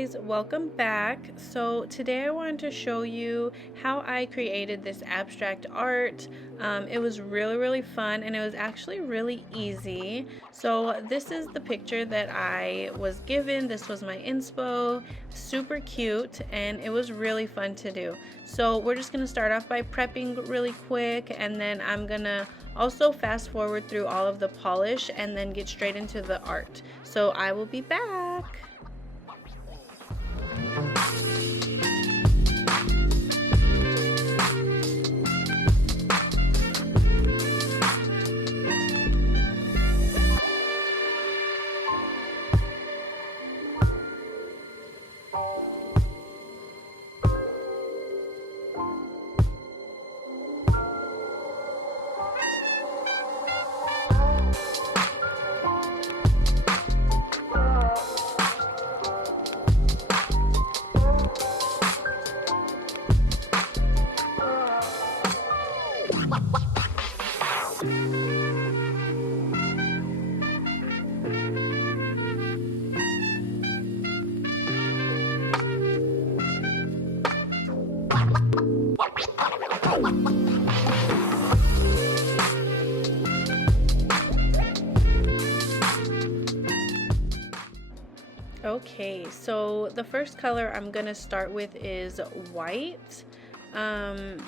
guys, welcome back. So today I wanted to show you how I created this abstract art. It was really fun and it was actually really easy. So this is the picture that I was given. This was my inspo, super cute, and it was really fun to do. So we're just gonna start off by prepping really quick, and then I'm gonna also fast forward through all of the polish and then get straight into the art. So I will be back. Okay, so the first color I'm gonna start with is white, and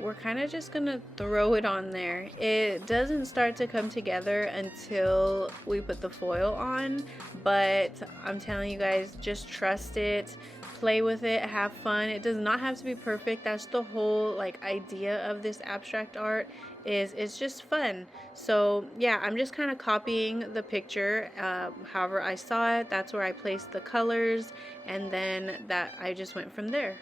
we're kind of just gonna throw it on there. It doesn't start to come together until we put the foil on, but I'm telling you guys, just trust it, play with it, have fun. It does not have to be perfect. That's the whole idea of this abstract art, is it's just fun. So yeah, I'm just kind of copying the picture however I saw it. That's where I placed the colors, and then that I just went from there.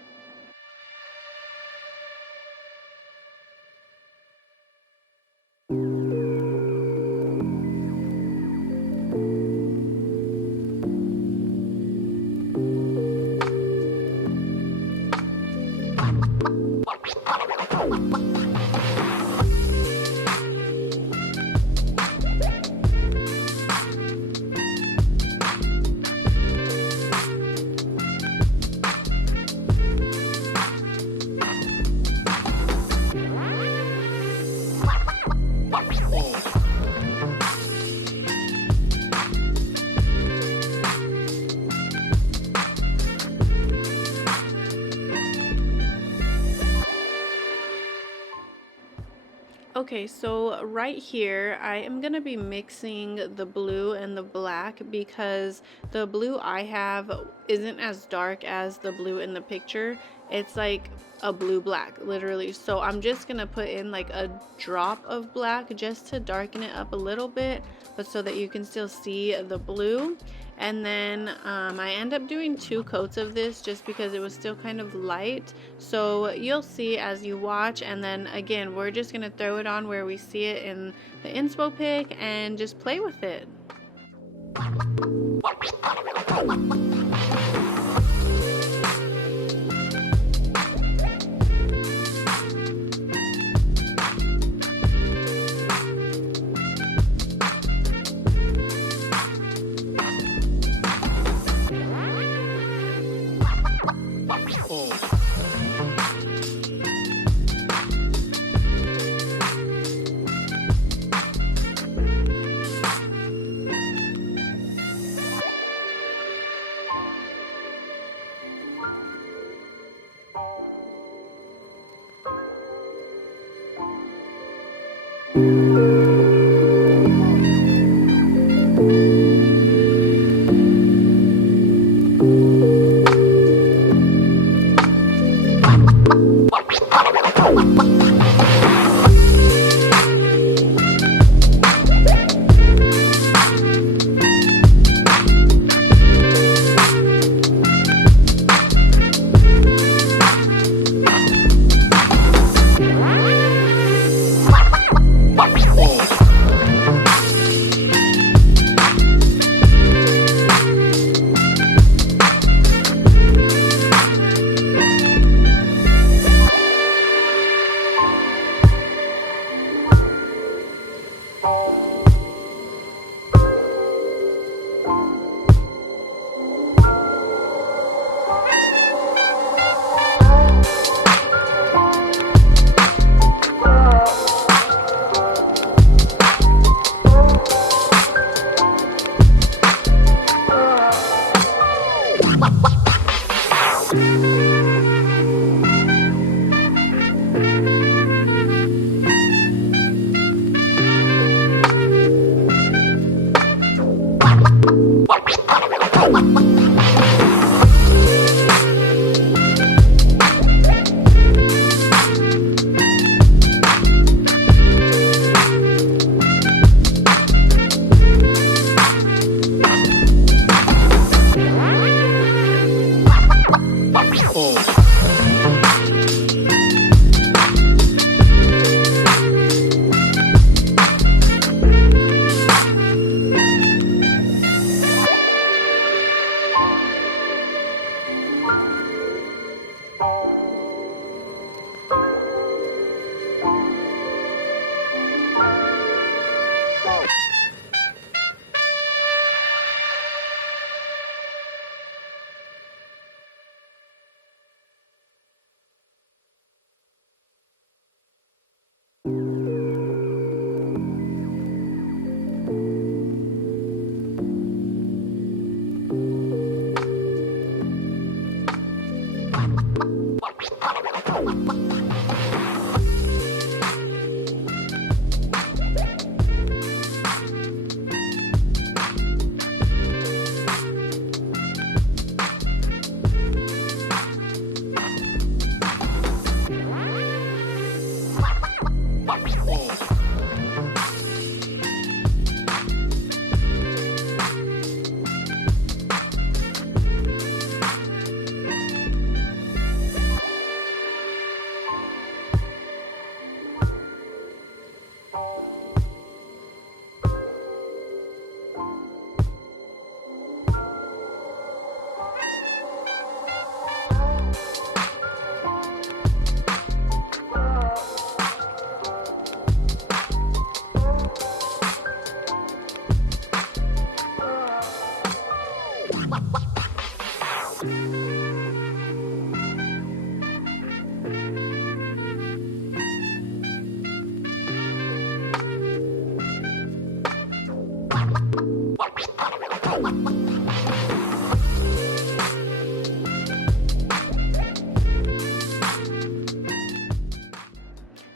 Okay, so right here I am going to be mixing the blue and the black because the blue I have isn't as dark as the blue in the picture. It's like a blue black, literally. So I'm just going to put in a drop of black just to darken it up a little bit, but so that you can still see the blue. And then I end up doing 2 coats of this just because it was still kind of light. So you'll see as you watch, and then again we're just going to throw it on where we see it in the inspo pic and just play with it.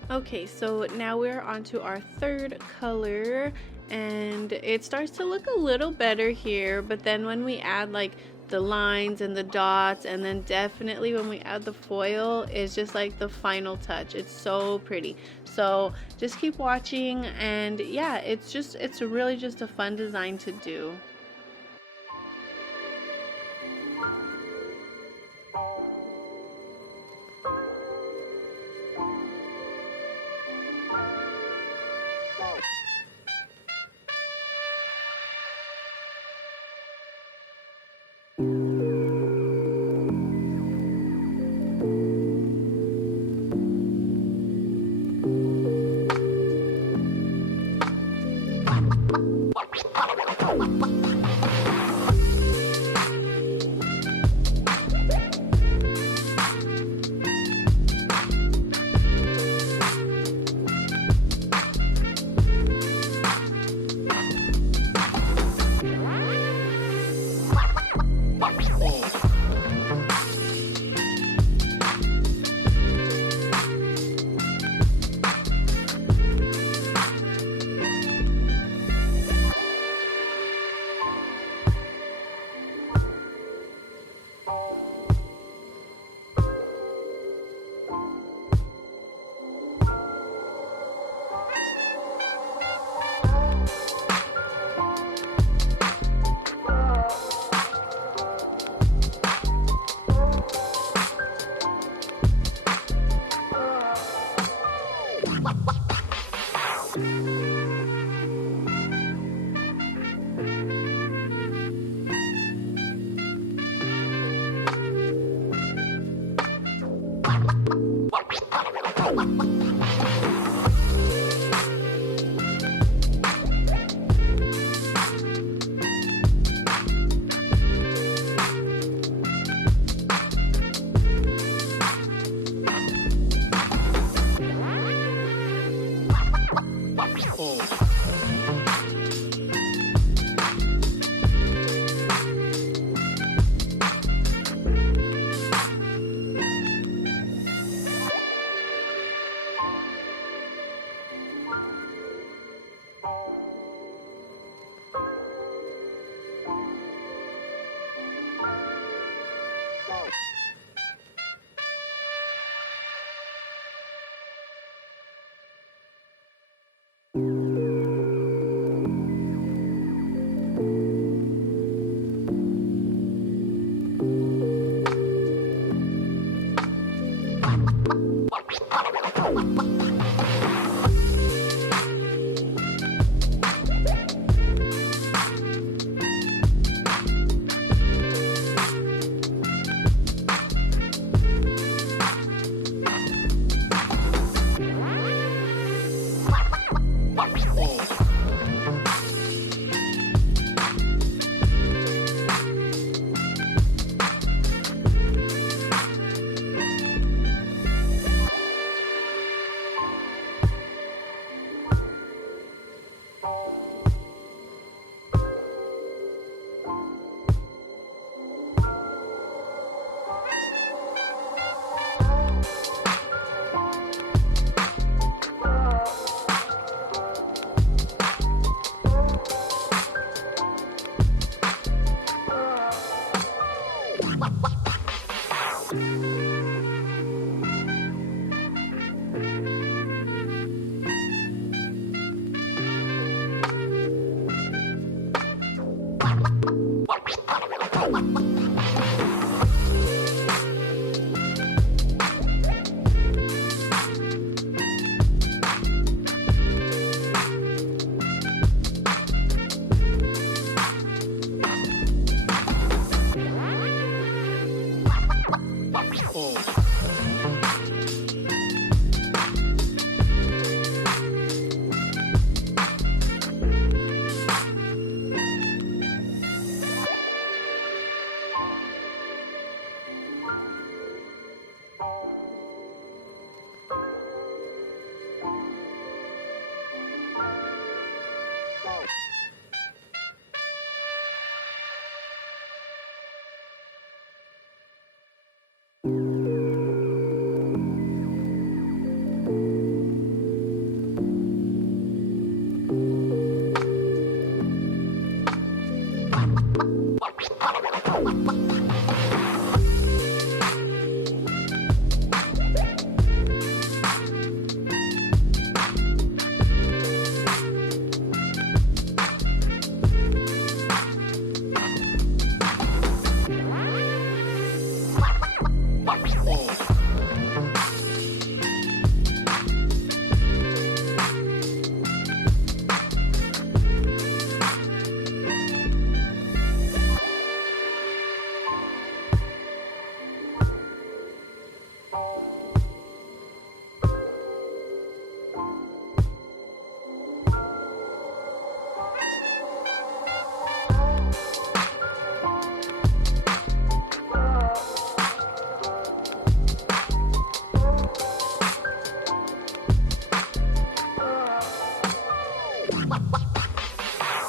Okay, so now we're on to our third color, and it starts to look a little better here, but then when we add like the lines and the dots, and then definitely when we add the foil, it's just like the final touch. It's so pretty. So just keep watching, and yeah, it's really just a fun design to do.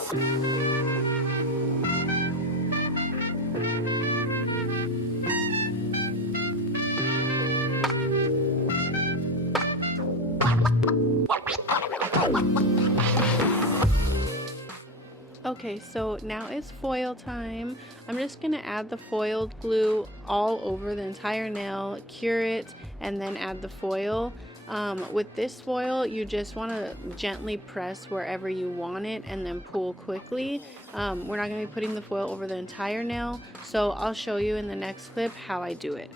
Okay, so now it's foil time. I'm just gonna add the foiled glue all over the entire nail, cure it, and then add the foil. With this foil, you just want to gently press wherever you want it and then pull quickly. We're not going to be putting the foil over the entire nail, so I'll show you in the next clip how I do it.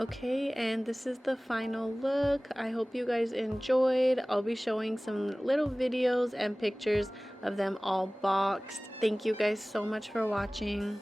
Okay, and this is the final look. I hope you guys enjoyed. I'll be showing some little videos and pictures of them all boxed. Thank you guys so much for watching.